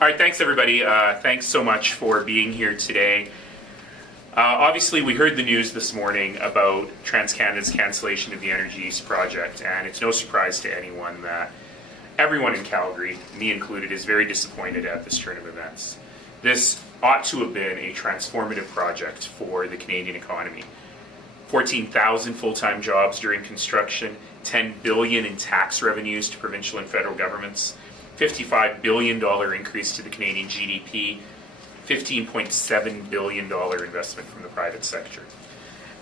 All right, thanks everybody. Thanks so much for being here today. Obviously, we heard the news this morning about TransCanada's cancellation of the Energy East project, and it's no surprise to anyone that everyone in Calgary, me included, is very disappointed at this turn of events. This ought to have been a transformative project for the Canadian economy. 14,000 full-time jobs during construction, $10 billion in tax revenues to provincial and federal governments, $55 billion increase to the Canadian GDP, $15.7 billion investment from the private sector.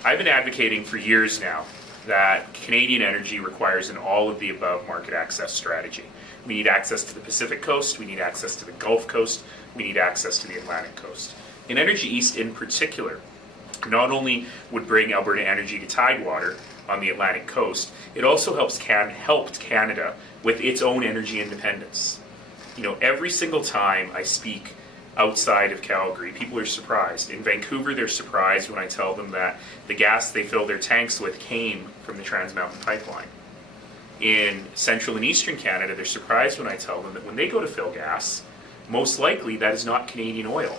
I've been advocating for years now that Canadian energy requires an all-of-the-above market access strategy. We need access to the Pacific Coast, we need access to the Gulf Coast, we need access to the Atlantic Coast. In Energy East in particular, not only would bring Alberta energy to Tidewater on the Atlantic Coast, it also helped Canada with its own energy independence. You know, every single time I speak outside of Calgary, people are surprised. In Vancouver, they're surprised when I tell them that the gas they fill their tanks with came from the Trans Mountain pipeline. In central and eastern Canada, they're surprised when I tell them that when they go to fill gas, most likely that is not Canadian oil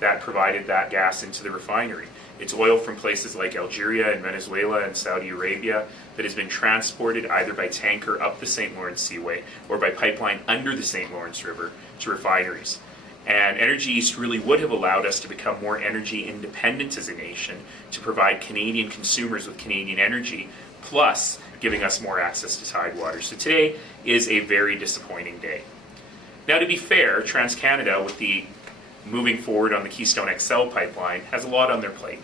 that provided that gas into the refinery. It's oil from places like Algeria and Venezuela and Saudi Arabia that has been transported either by tanker up the St. Lawrence Seaway or by pipeline under the St. Lawrence River to refineries. And Energy East really would have allowed us to become more energy independent as a nation, to provide Canadian consumers with Canadian energy, plus giving us more access to Tidewater. So today is a very disappointing day. Now, to be fair, TransCanada, with the moving forward on the Keystone XL pipeline, has a lot on their plate.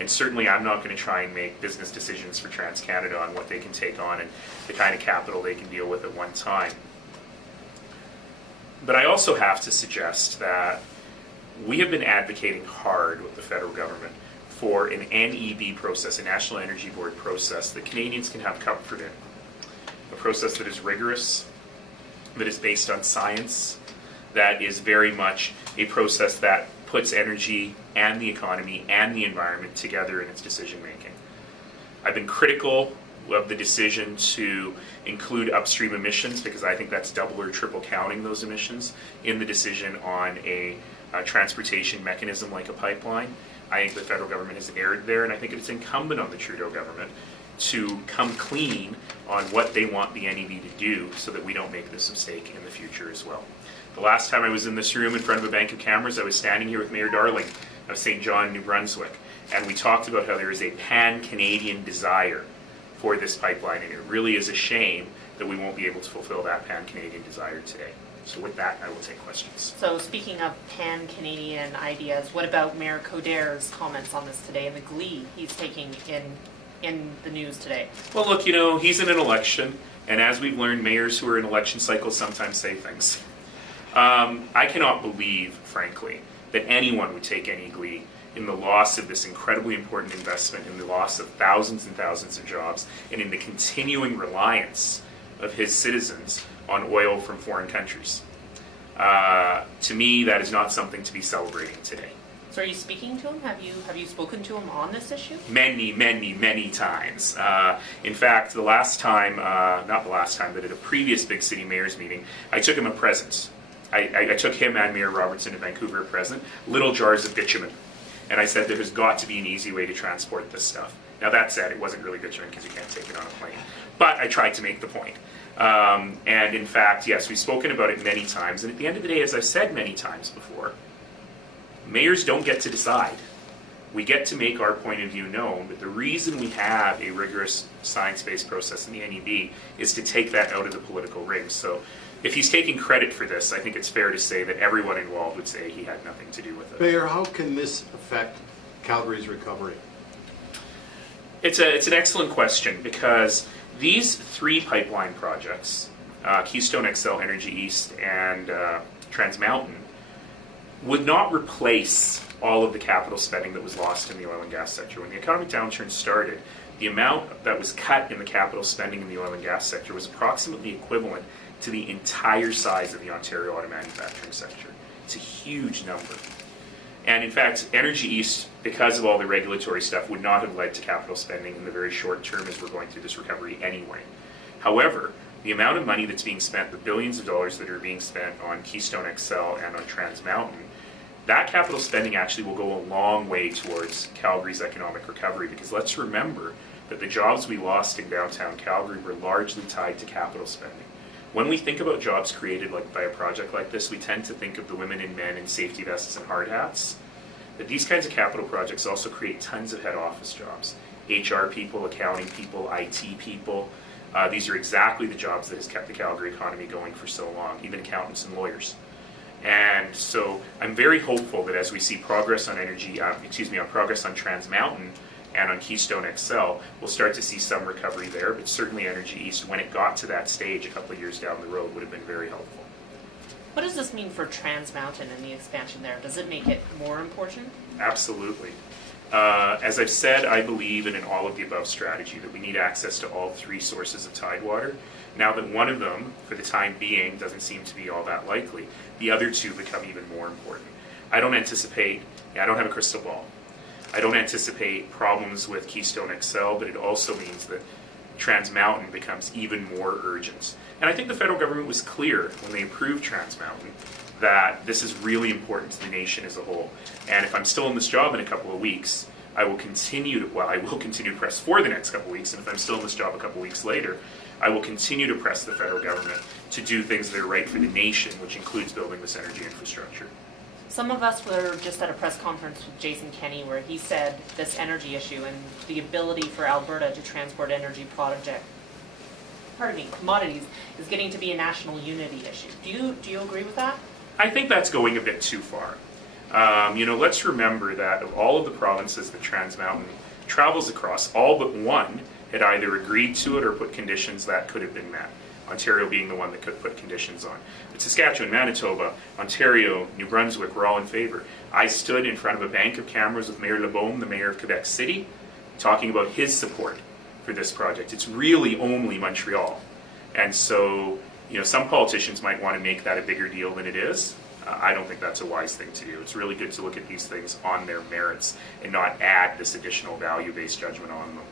And certainly I'm not going to try and make business decisions for TransCanada on what they can take on and the kind of capital they can deal with at one time. But I also have to suggest that we have been advocating hard with the federal government for an NEB process, a National Energy Board process, that Canadians can have comfort in. A process that is rigorous, that is based on science, that is very much a process that puts energy and the economy and the environment together in its decision making. I've been critical of the decision to include upstream emissions because I think that's double or triple counting those emissions in the decision on a transportation mechanism like a pipeline. I think the federal government has erred there, and I think it's incumbent on the Trudeau government to come clean on what they want the NEB to do so that we don't make this mistake in the future as well. The last time I was in this room in front of a bank of cameras, I was standing here with Mayor Darling of St. John, New Brunswick, and we talked about how there is a pan-Canadian desire for this pipeline, and it really is a shame that we won't be able to fulfill that pan-Canadian desire today. So with that, I will take questions. So speaking of pan-Canadian ideas, what about Mayor Coderre's comments on this today and the glee he's taking in the news today? Well, look, you know, he's in an election, and as we've learned, mayors who are in election cycles sometimes say things. I cannot believe, frankly, that anyone would take any glee in the loss of this incredibly important investment, in the loss of thousands and thousands of jobs, and in the continuing reliance of his citizens on oil from foreign countries. To me, that is not something to be celebrating today. So are you speaking to him? Have you spoken to him on this issue? Many times. In fact, the last time, not the last time, but at a previous big city mayor's meeting, I took him a present. I took him and Mayor Robertson to Vancouver a present, little jars of bitumen. And I said there has got to be an easy way to transport this stuff. Now that said, it wasn't really bitumen because you can't take it on a plane. But I tried to make the point. And in fact, yes, we've spoken about it many times. And at the end of the day, as I've said many times before, mayors don't get to decide. We get to make our point of view known, but the reason we have a rigorous science-based process in the NEB is to take that out of the political ring. So if he's taking credit for this, I think it's fair to say that everyone involved would say he had nothing to do with it. Mayor, how can this affect Calgary's recovery? It's an excellent question because these three pipeline projects, Keystone XL, Energy East, and Trans Mountain, would not replace all of the capital spending that was lost in the oil and gas sector. When the economic downturn started, the amount that was cut in the capital spending in the oil and gas sector was approximately equivalent to the entire size of the Ontario auto manufacturing sector. It's a huge number. And in fact, Energy East, because of all the regulatory stuff, would not have led to capital spending in the very short term as we're going through this recovery anyway. However, The amount of money that's being spent, the billions of dollars that are being spent on Keystone XL and on Trans Mountain, that capital spending actually will go a long way towards Calgary's economic recovery, because let's remember that the jobs we lost in downtown Calgary were largely tied to capital spending. When we think about jobs created by a project like this, we tend to think of the women and men in safety vests and hard hats. But these kinds of capital projects also create tons of head office jobs. HR people, accounting people, IT people. These are exactly the jobs that has kept the Calgary economy going for so long, even accountants and lawyers. And so I'm very hopeful that as we see progress on progress on Trans Mountain and on Keystone XL, we'll start to see some recovery there, but certainly Energy East, when it got to that stage a couple of years down the road, would have been very helpful. What does this mean for Trans Mountain and the expansion there? Does it make it more important? Absolutely. As I've said, I believe in an all of the above strategy, that we need access to all three sources of tidewater. Now that one of them, for the time being, doesn't seem to be all that likely, the other two become even more important. I don't have a crystal ball. I don't anticipate problems with Keystone XL, but it also means that Trans Mountain becomes even more urgent. And I think the federal government was clear when they approved Trans Mountain that this is really important to the nation as a whole. And if I'm still in this job in a couple of weeks, I will continue to press for the next couple of weeks. And if I'm still in this job a couple of weeks later, I will continue to press the federal government to do things that are right for the nation, which includes building this energy infrastructure. Some of us were just at a press conference with Jason Kenney where he said this energy issue and the ability for Alberta to transport commodities is getting to be a national unity issue. Do you agree with that? I think that's going a bit too far. Let's remember that of all of the provinces that Trans Mountain travels across, all but one had either agreed to it or put conditions that could have been met. Ontario being the one that could put conditions on. But Saskatchewan, Manitoba, Ontario, New Brunswick were all in favor. I stood in front of a bank of cameras with Mayor Lebaume, the mayor of Quebec City, talking about his support for this project. It's really only Montreal. And so, some politicians might want to make that a bigger deal than it is. I don't think that's a wise thing to do. It's really good to look at these things on their merits and not add this additional value-based judgment on them.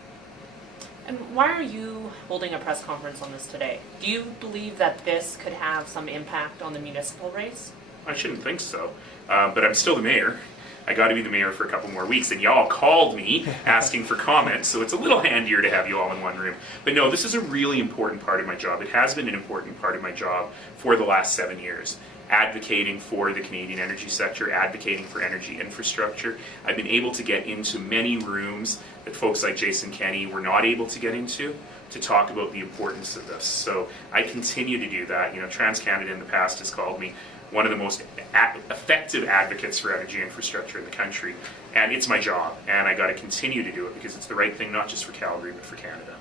And why are you holding a press conference on this today? Do you believe that this could have some impact on the municipal race? I shouldn't think so, but I'm still the mayor. I got to be the mayor for a couple more weeks, and y'all called me asking for comments, so it's a little handier to have you all in one room. But no, this is a really important part of my job. It has been an important part of my job for the last 7 years. Advocating for the Canadian energy sector, advocating for energy infrastructure. I've been able to get into many rooms that folks like Jason Kenney were not able to get into to talk about the importance of this. So I continue to do that. TransCanada in the past has called me one of the most effective advocates for energy infrastructure in the country. And it's my job, and I got to continue to do it because it's the right thing, not just for Calgary, but for Canada.